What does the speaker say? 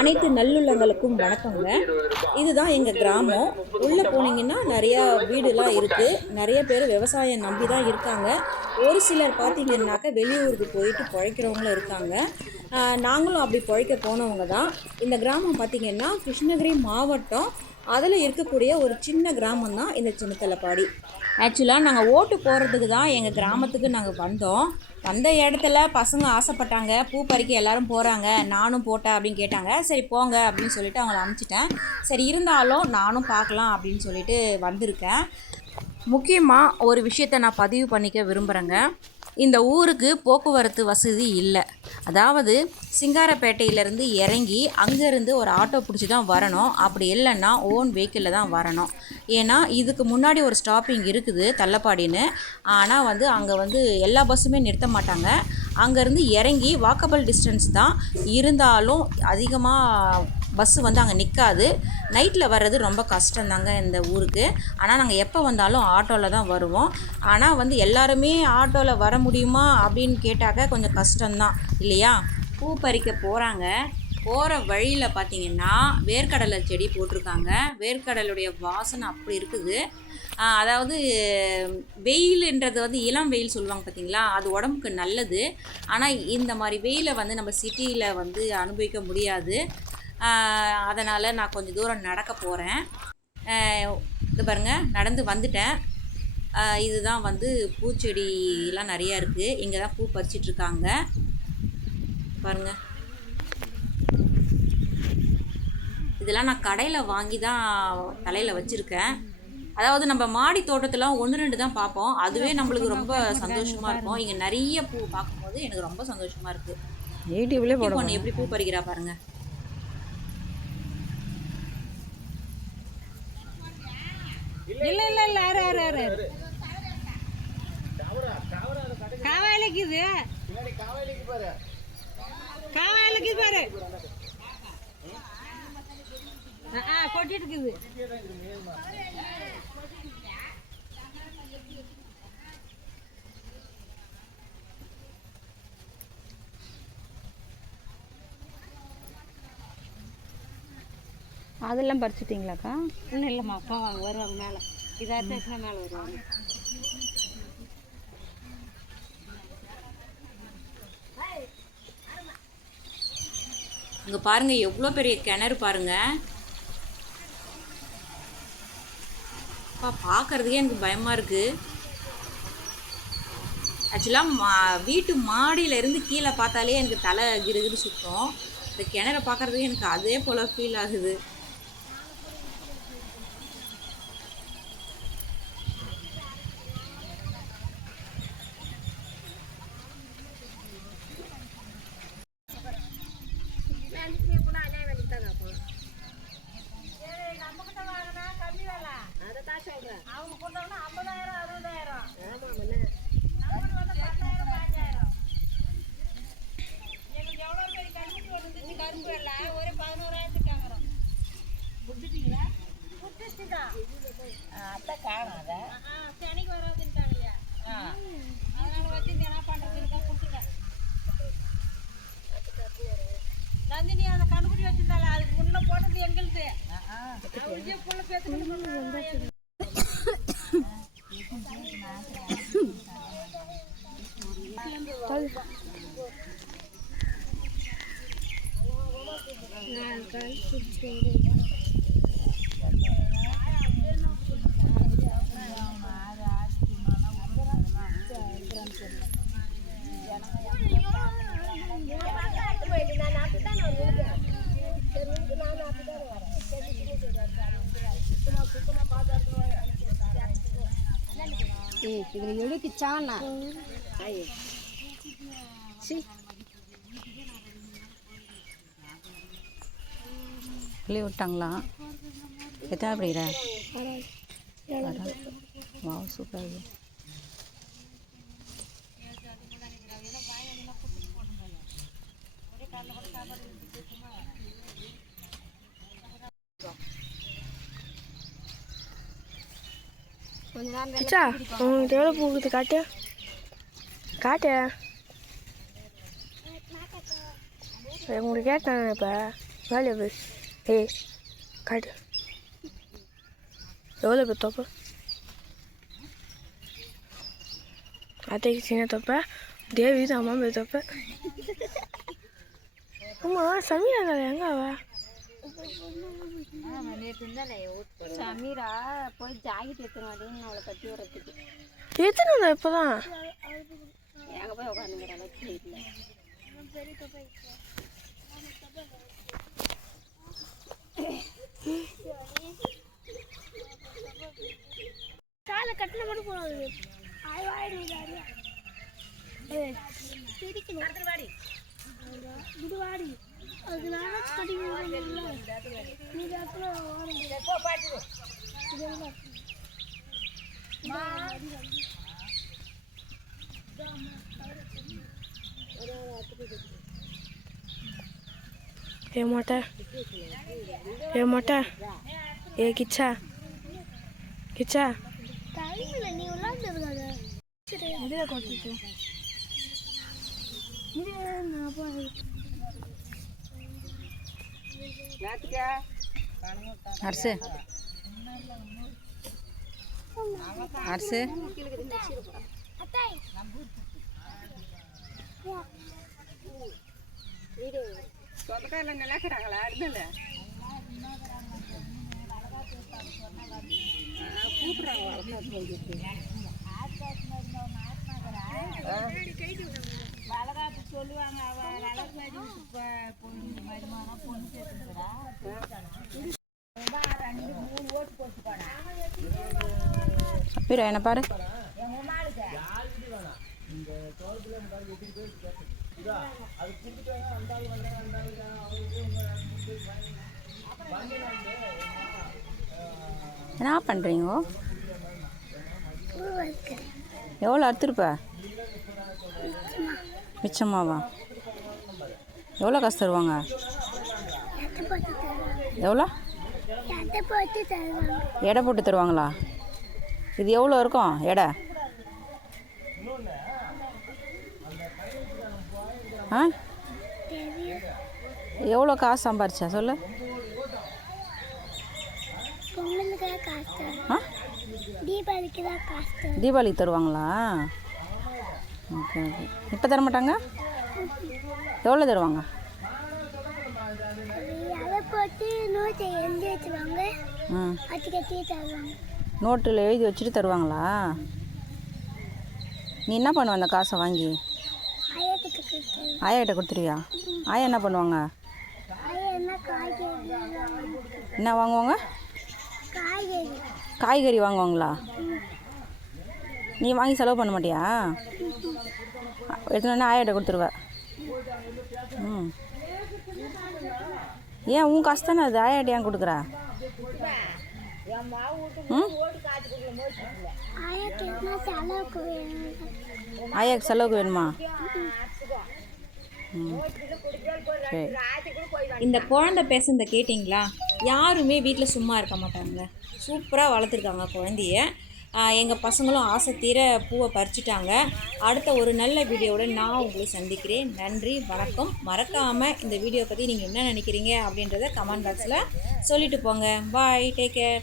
அனைத்து நல்லுள்ளங்களுக்கும் வணக்கங்க. இதுதான் எங்கள் கிராமம். உள்ளே போனீங்கன்னா நிறையா வீடுலாம் இருக்குது. நிறைய பேர் விவசாயம் நம்பி தான் இருக்காங்க. ஒரு சிலர் பார்த்தீங்கன்னாக்க வெளியூருக்கு போயிட்டு பிழைக்கிறவங்களும் இருக்காங்க. நாங்களும் அப்படி பிழைக்க போனவங்க தான். இந்த கிராமம் பார்த்திங்கன்னா கிருஷ்ணகிரி மாவட்டம். அதில் இருக்கக்கூடிய ஒரு சின்ன கிராமம் தான் இந்த சின்னத்தலப்பாடி. ஆக்சுவலாக நாங்கள் ஓட்டு போகிறதுக்கு தான் எங்கள் கிராமத்துக்கு நாங்கள் வந்தோம். வந்த இடத்துல பசங்க ஆசைப்பட்டாங்க, பூ பறிக்க எல்லோரும் போகிறாங்க, நானும் போட்டேன் அப்படின்னு கேட்டாங்க. சரி போங்க அப்படின்னு சொல்லிட்டு அவங்கள அனுப்பிச்சிட்டேன். சரி இருந்தாலும் நானும் பார்க்கலாம் அப்படின்னு சொல்லிட்டு வந்திருக்கேன். முக்கியமாக ஒரு விஷயத்தை நான் பதிவு பண்ணிக்க விரும்புகிறேங்க. இந்த ஊருக்கு போக்குவரத்து வசதி இல்லை. அதாவது சிங்காரப்பேட்டையிலேருந்து இறங்கி அங்கேருந்து ஒரு ஆட்டோ பிடிச்சி தான் வரணும். அப்படி இல்லைன்னா ஓன் வெஹிக்கிளில் தான் வரணும். ஏன்னா இதுக்கு முன்னாடி ஒரு ஸ்டாப்பிங் இருக்குது தள்ளப்பாடின்னு. ஆனால் அங்கே எல்லா பஸ்ஸுமே நிறுத்த மாட்டாங்க. அங்கேருந்து இறங்கி வாக்கபிள் டிஸ்டன்ஸ் தான், இருந்தாலும் அதிகமாக பஸ்ஸு அங்கே நிற்காது. நைட்டில் வர்றது ரொம்ப கஷ்டந்தாங்க இந்த ஊருக்கு. ஆனால் நாங்கள் எப்போ வந்தாலும் ஆட்டோவில் தான் வருவோம். ஆனால் எல்லாருமே ஆட்டோவில் வர முடியுமா அப்படின்னு கேட்டாக்க கொஞ்சம் கஷ்டம்தான் இல்லையா? பூ பறிக்க போகிறாங்க. போகிற வழியில் பார்த்திங்கன்னா வேர்க்கடலை செடி போட்டிருக்காங்க. வேர்க்கடலுடைய வாசனை அப்படி இருக்குது. அதாவது வெயிலுன்றது இளம் வெயில் சொல்லுவாங்க பார்த்திங்களா, அது உடம்புக்கு நல்லது. ஆனால் இந்த மாதிரி வெயிலை நம்ம சிட்டியில் அனுபவிக்க முடியாது. அதனால் நான் கொஞ்சம் தூரம் நடக்க போகிறேன். இது பாருங்கள், நடந்து வந்துட்டேன். இதுதான் பூச்செடிலாம் நிறையா இருக்குது. இங்கே தான் பூ பறிச்சிட்ருக்காங்க பாருங்கள். இதெல்லாம் நான் கடையில் வாங்கி தான் தலையில் வச்சுருக்கேன். அதாவது நம்ம மாடி தோட்டத்தில் 1-2 தான் பார்ப்போம். அதுவே நம்மளுக்கு ரொம்ப சந்தோஷமாக இருக்கும். இங்கே நிறைய பூ பார்க்கும்போது எனக்கு ரொம்ப சந்தோஷமாக இருக்குது. யூடியூப்லேயே பொண்ணு எப்படி பூ பறிக்கிறா பாருங்கள். இல்லை இல்லை இல்லை அரு அரு அரு காவாயிலக்குது காவாயிலக்குது பாரு. கொட்டிட்டு இருக்குது. அதெல்லாம் பறிச்சுட்டிங்களாக்கா? இன்னும் இல்லைம்மா, போவாங்க, வருவாங்க மேலே. இதாக மேலே வருவாங்க. இங்கே பாருங்கள், எவ்வளோ பெரிய கிணறு பாருங்கள். பார்க்குறதுக்கே எனக்கு பயமாக இருக்குது. ஆக்சுவலாக வீட்டு மாடியிலேருந்து கீழே பார்த்தாலே எனக்கு தலை கிருகிரு சுற்றும். இந்த கிணறை பார்க்குறதுக்கு எனக்கு அதே போல் ஃபீல் ஆகுது. அவங்க கொடுத்தாங்கன்னா 50,000 60,000. எங்களுக்கு எவ்வளோ பெரிய கரும்பு வந்துச்சு, கரும்பு எல்லாம் ஒரு 11,000 கேட்குறோம். கொடுத்துட்டீங்களா? கொடுத்துச்சுதான். அத்தை காணாத சனிக்கு வராதுன்ட்டாங்க இல்லையா? அதனால வச்சு என்ன பண்ணுறது இருக்கா, கொடுத்துட்டேன். நந்தினி அந்த கண்டுபிடி வச்சிருந்தால அதுக்கு முன்னே போட்டது எங்களுக்கு. அவருக்கே புள்ள பேத்துக்கிட்டு இதில் எடுக்குச்சாண்ணா வெளியே விட்டாங்களா? எத்தனை படிக்கிற? வா, சூப்பர். அச்சா உங்கள்கிட்ட எவ்வளோ பூக்குது? காட்டு காட்டு. உங்களுக்கு கேட்டேன் இப்போ வேலையை போய் ஏய் காட்டு எவ்வளோ பேர் தொப்பை அத்தைக்கு சின்ன தொப்பை தேவி தான் அம்மா பேர் தொப்பை அம்மா சமீரா எங்க அவ சமீரா போய் ஜாக்கெட் எடுத்துன்னு வரேன்னு அவளை கட்டி விடுறதுக்கு எத்தனை இப்போதான் எங்கே போய் உட்காந்துங்கிற அளவுக்கு இல்லை காலை கட்டின மட்டும் போடுறது இது வாடி அது நான் கட்டி நீ ஏ மொட்டை ஏ கிச்சா டைம்ல நீ விளாண்டுருக்காத இதில் கொடுத்துட்டு இது நான் போய் அரசு அரசு அத்தை சொந்தக்காரில் நிலைக்கிறாங்களா இல்லை வளகாப்பு சொல்லுவாங்க பொண்ணு சேர்த்துக்கிறா 2-3 ஓட்டு போட்டு போனா வீரா என்ன பாரு என்ன பண்ணுறீங்க எவ்வளோ அறுத்துருப்ப மிச்சமாவா எவ்வளோ காசு தருவாங்க எவ்வளோ எடை போட்டு தருவாங்களா இது எவ்வளோ இருக்கும் எடை ஆ எவ்வளோ காசு சம்பாரிச்சா சொல்லு ஆ தீபாவளிக்கு தருவாங்களா ஓகே ஓகே இப்போ தர மாட்டாங்க எவ்வளோ தருவாங்க நோட்டில் எழுதி வச்சுட்டு தருவாங்களா நீ என்ன பண்ணுவ அந்த காசை வாங்கி ஆயாக்கிட்ட கொடுத்துருவியா ஆயா என்ன பண்ணுவாங்க என்ன வாங்குவாங்க காய்கறி வாங்குவாங்களா நீ வாங்கி செலவு பண்ண மாட்டியா எடுத்துனா ஆயாட்ட கொடுத்துருவ ம் ஏன் உன் காசு தானே அது ஆயாட்ட ஏன் கொடுக்குற ம் ஆயாக்கு செலவுக்கு வேணுமா இந்த குழந்தை பேசுனதை கேட்டிங்களா யாருமே வீட்டில் சும்மா இருக்க மாட்டாங்க சூப்பராக வளர்த்துருக்காங்க குழந்தைய எங்கள் பசங்களும் ஆசை தீர பூவை பறிச்சுட்டாங்க அடுத்த ஒரு நல்ல வீடியோவோட நான் உங்களை சந்திக்கிறேன் நன்றி வணக்கம் மறக்காமல் இந்த வீடியோ பற்றி நீங்கள் என்ன நினைக்கிறீங்க அப்படின்றத கமெண்ட் பாக்ஸில் சொல்லிட்டு போங்க பாய் டேக் கேர்